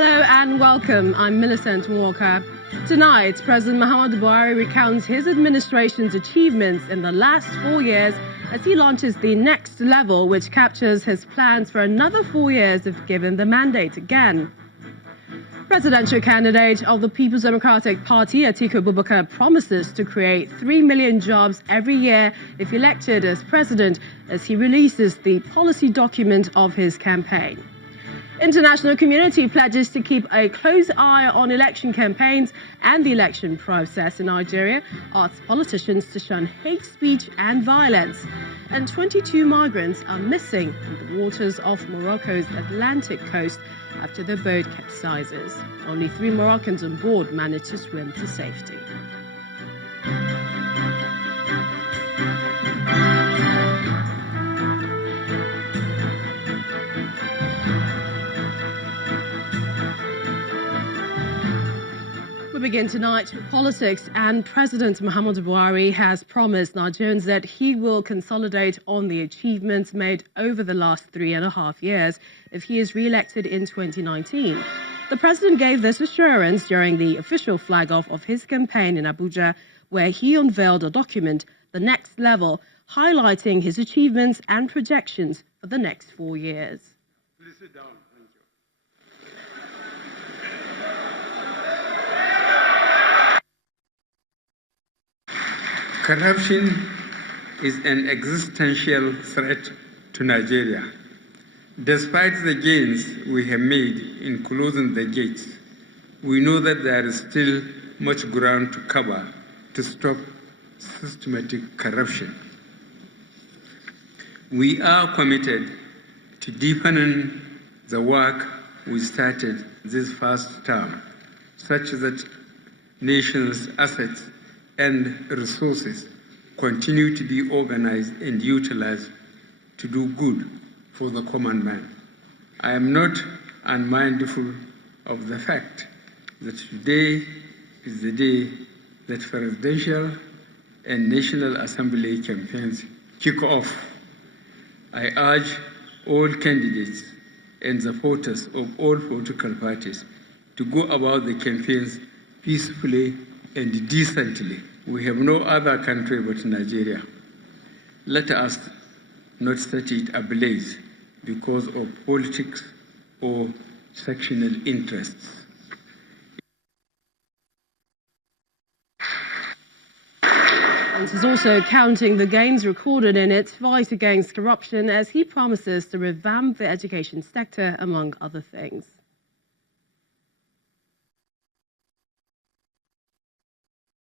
Hello and welcome. I'm Millicent Walker. Tonight, President Muhammadu Buhari recounts his administration's achievements in the last 4 years as he launches the next level, which captures his plans for another 4 years if given the mandate again. Presidential candidate of the People's Democratic Party, Atiku Abuaka, promises to create 3 million jobs every year if elected as president, as he releases the policy document of his campaign. International community pledges to keep a close eye on election campaigns and the election process in Nigeria, asks politicians to shun hate speech and violence. And 22 migrants are missing in the waters off Morocco's Atlantic coast after their boat capsizes. Only 3 Moroccans on board managed to swim to safety. We begin tonight with politics, and President Muhammadu Buhari has promised Nigerians that he will consolidate on the achievements made over the last 3.5 years if he is re-elected in 2019. The president gave this assurance during the official flag-off of his campaign in Abuja, where he unveiled a document, The Next Level, highlighting his achievements and projections for the next 4 years. Please sit down. Corruption is an existential threat to Nigeria. Despite the gains we have made in closing the gates, we know that there is still much ground to cover to stop systematic corruption. We are committed to deepening the work we started this first term, such that nations' assets and resources continue to be organized and utilized to do good for the common man. I am not unmindful of the fact that today is the day that presidential and National Assembly campaigns kick off. I urge all candidates and supporters of all political parties to go about the campaigns peacefully and decently. We have no other country but Nigeria. Let us not set it ablaze because of politics or sectional interests. And is also counting the gains recorded in its fight against corruption as he promises to revamp the education sector, among other things.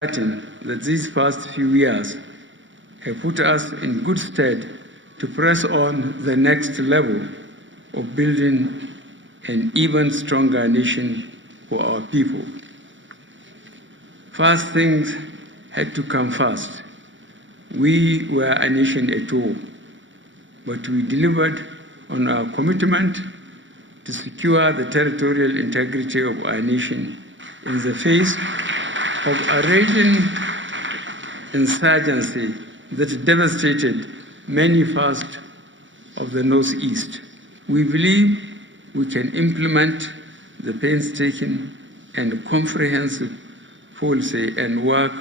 That these past few years have put us in good stead to press on the next level of building an even stronger nation for our people. First things had to come first. We were a nation at all, but we delivered on our commitment to secure the territorial integrity of our nation in the face of a raging insurgency that devastated many parts of the Northeast. We believe we can implement the painstaking and comprehensive policy and work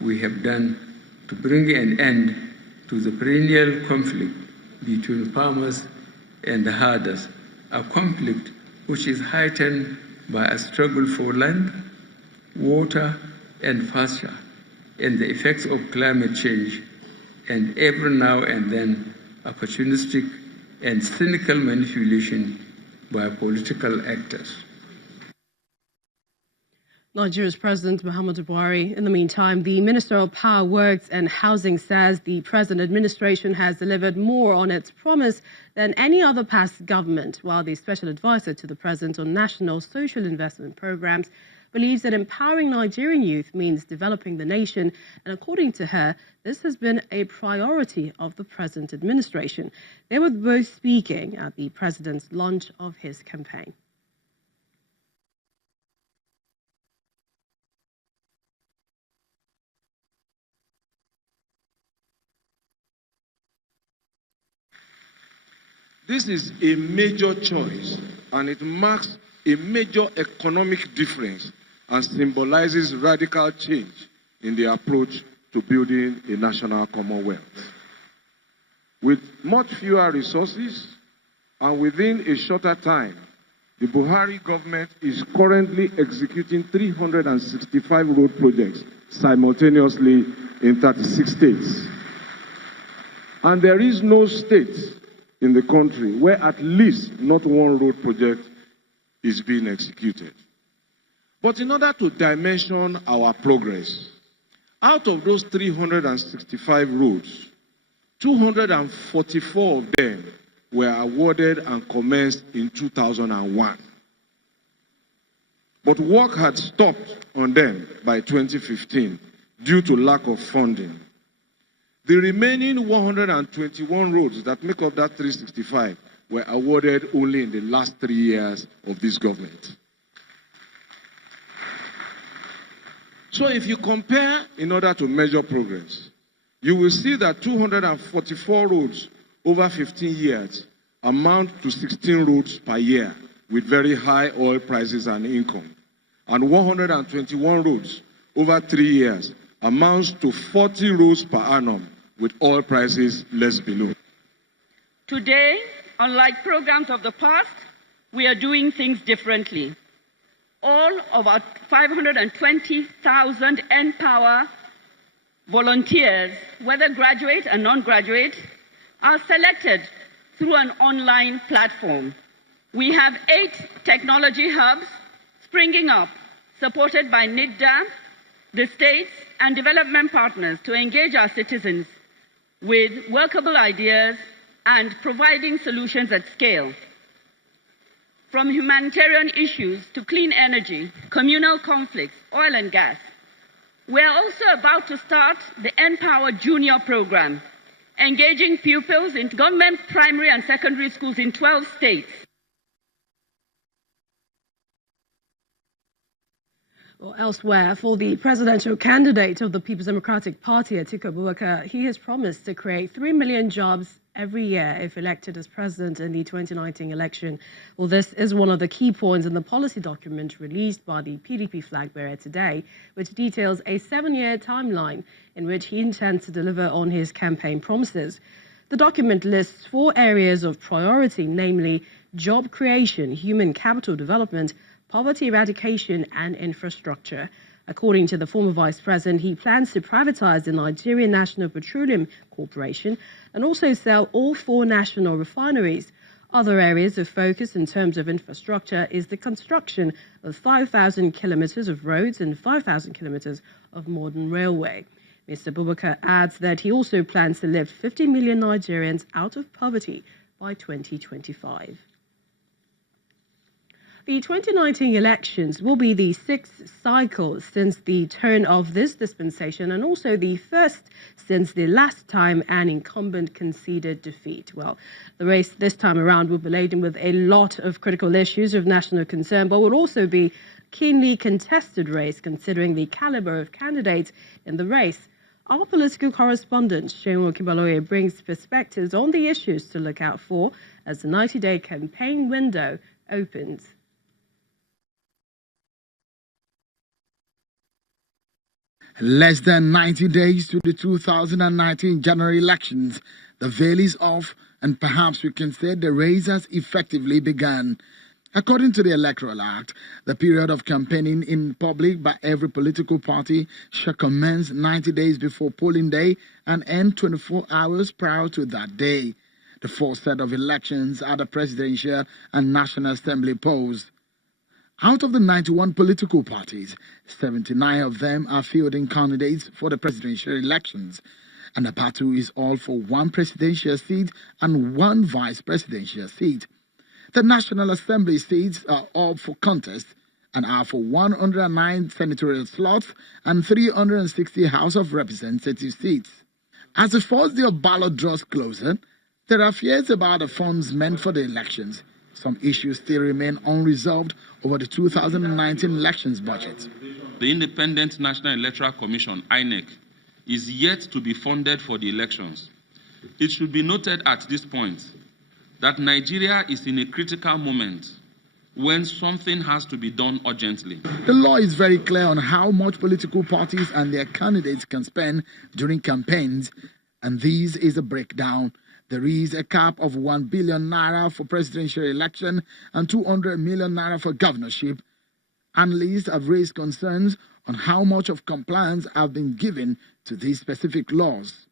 we have done to bring an end to the perennial conflict between farmers and herders, a conflict which is heightened by a struggle for land, water, and pasture, and the effects of climate change, and every now and then opportunistic and cynical manipulation by political actors. Nigeria's President Muhammadu Buhari. In the meantime, the Minister of Power, Works and Housing says the present administration has delivered more on its promise than any other past government, while the Special Advisor to the President on National Social Investment Programs believes that empowering Nigerian youth means developing the nation, and according to her, this has been a priority of the present administration. They were both speaking at the president's launch of his campaign. This is a major choice and it marks a major economic difference and symbolizes radical change in the approach to building a national commonwealth. With much fewer resources and within a shorter time, the Buhari government is currently executing 365 road projects simultaneously in 36 states. And there is no state in the country where at least not one road project is being executed. But in order to dimension our progress, out of those 365 roads, 244 of them were awarded and commenced in 2001. But work had stopped on them by 2015 due to lack of funding. The remaining 121 roads that make up that 365 were awarded only in the last 3 years of this government. So if you compare in order to measure progress, you will see that 244 roads over 15 years amount to 16 roads per year with very high oil prices and income. And 121 roads over 3 years amounts to 40 roads per annum with oil prices less below. Today, unlike programs of the past, we are doing things differently. All of our 520,000 N-Power volunteers, whether graduate and non-graduate, are selected through an online platform. We have 8 technology hubs springing up, supported by NIDA, the states, and development partners to engage our citizens with workable ideas and providing solutions at scale. From humanitarian issues to clean energy, communal conflicts, oil and gas. We're also about to start the N-Power Junior program, engaging pupils in government primary and secondary schools in 12 states. Well, elsewhere, for the presidential candidate of the People's Democratic Party, Atiku Abuaka, he has promised to create 3 million jobs every year if elected as president in the 2019 election. Well, this is one of the key points in the policy document released by the PDP flag bearer today, which details a 7-year timeline in which he intends to deliver on his campaign promises. The document lists 4 areas of priority, namely job creation, human capital development, poverty eradication and infrastructure. According to the former vice president, he plans to privatize the Nigerian National Petroleum Corporation and also sell all 4 national refineries. Other areas of focus in terms of infrastructure is the construction of 5,000 kilometers of roads and 5,000 kilometers of modern railway. Mr. Abuaka adds that he also plans to lift 50 million Nigerians out of poverty by 2025. The 2019 elections will be the 6th cycle since the turn of this dispensation and also the first since the last time an incumbent conceded defeat. Well, the race this time around will be laden with a lot of critical issues of national concern, but will also be a keenly contested race considering the caliber of candidates in the race. Our political correspondent, Seun Okibaloye, brings perspectives on the issues to look out for as the 90-day campaign window opens. Less than 90 days to the 2019 general elections, the veil is off and perhaps we can say the race has effectively begun. According to the Electoral Act, the period of campaigning in public by every political party shall commence 90 days before polling day and end 24 hours prior to that day. The 4th set of elections are the presidential and National Assembly polls. Out of the 91 political parties, 79 of them are fielding candidates for the presidential elections, and the battle is all for 1 presidential seat and 1 vice presidential seat. The National Assembly seats are all for contest and are for 109 senatorial slots and 360 House of Representatives seats. As the 4th day of ballot draws closer, there are fears about the funds meant for the elections. Some issues still remain unresolved over the 2019 elections budget. The Independent National Electoral Commission, INEC, is yet to be funded for the elections. It should be noted at this point that Nigeria is in a critical moment when something has to be done urgently. The law is very clear on how much political parties and their candidates can spend during campaigns, and this is a breakdown. There is a cap of 1 billion naira for presidential election and 200 million naira for governorship. Analysts have raised concerns on how much of compliance have been given to these specific laws.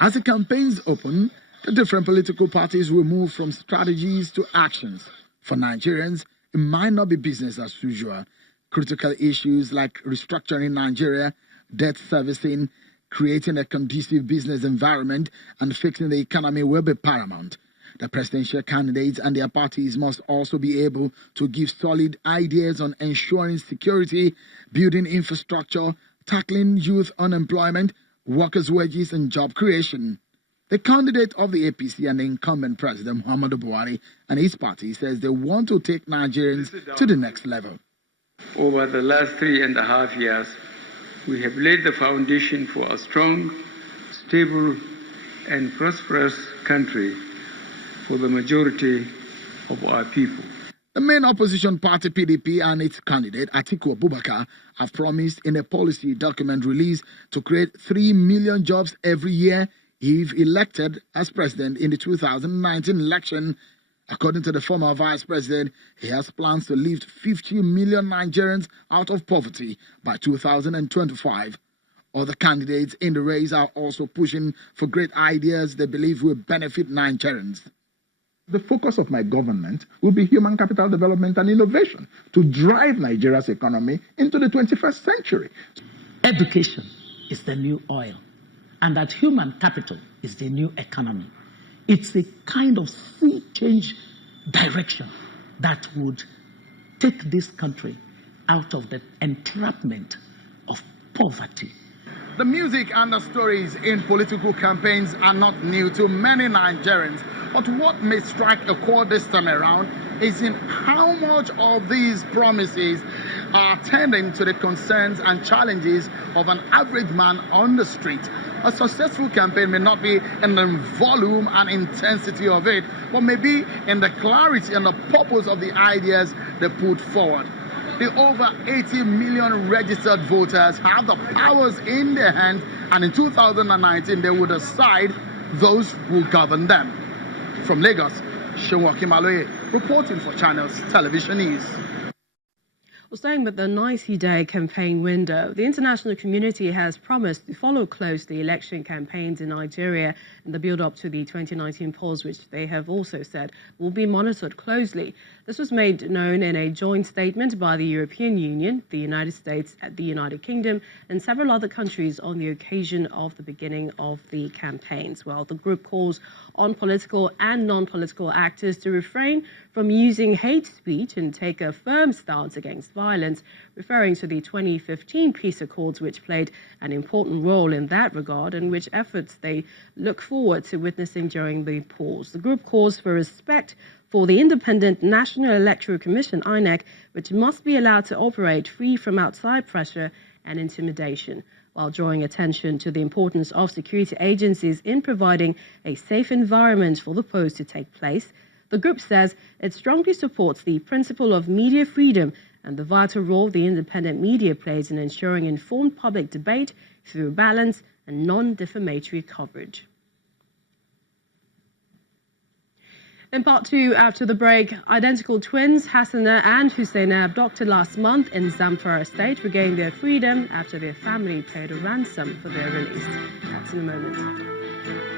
As the campaigns open, the different political parties will move from strategies to actions. For Nigerians, it might not be business as usual. Critical issues like restructuring Nigeria, debt servicing, creating a conducive business environment, and fixing the economy will be paramount. The presidential candidates and their parties must also be able to give solid ideas on ensuring security, building infrastructure, tackling youth unemployment, workers' wages, and job creation. The candidate of the APC and the incumbent president, Muhammadu Buhari, and his party says they want to take Nigerians to the next level. Over the last 3.5 years, we have laid the foundation for a strong, stable, and prosperous country for the majority of our people. The main opposition party, PDP, and its candidate, Atiku Abuaka, have promised in a policy document released to create 3 million jobs every year if elected as president in the 2019 election. According to the former vice president, he has plans to lift 50 million Nigerians out of poverty by 2025. Other candidates in the race are also pushing for great ideas they believe will benefit Nigerians. The focus of my government will be human capital development and innovation to drive Nigeria's economy into the 21st century. Education is the new oil, and that human capital is the new economy. It's a kind of sea change direction that would take this country out of the entrapment of poverty. The music and the stories in political campaigns are not new to many Nigerians, but what may strike a chord this time around is in how much of these promises are tending to the concerns and challenges of an average man on the street. A successful campaign may not be in the volume and intensity of it, but maybe in the clarity and the purpose of the ideas they put forward. The over 80 million registered voters have the powers in their hands, and in 2019 they will decide those who govern them. From Lagos, Shewaki Maloye reporting for Channels Television News. Well, staying with the 90-day campaign window, the international community has promised to follow close the election campaigns in Nigeria in the build-up to the 2019 polls, which they have also said will be monitored closely. This was made known in a joint statement by the European Union, the United States, the United Kingdom, and several other countries on the occasion of the beginning of the campaigns. Well, the group calls on political and non-political actors to refrain from using hate speech and take a firm stance against violence, referring to the 2015 peace accords, which played an important role in that regard and which efforts they look forward to witnessing during the polls. The group calls for respect for the independent National Electoral Commission, INEC, which must be allowed to operate free from outside pressure and intimidation, while drawing attention to the importance of security agencies in providing a safe environment for the polls to take place. The group says it strongly supports the principle of media freedom and the vital role the independent media plays in ensuring informed public debate through balanced and non-defamatory coverage. In part two, after the break, identical twins Hassana and Husseina, abducted last month in Zamfara State, regained their freedom after their family paid a ransom for their release. That's in a moment.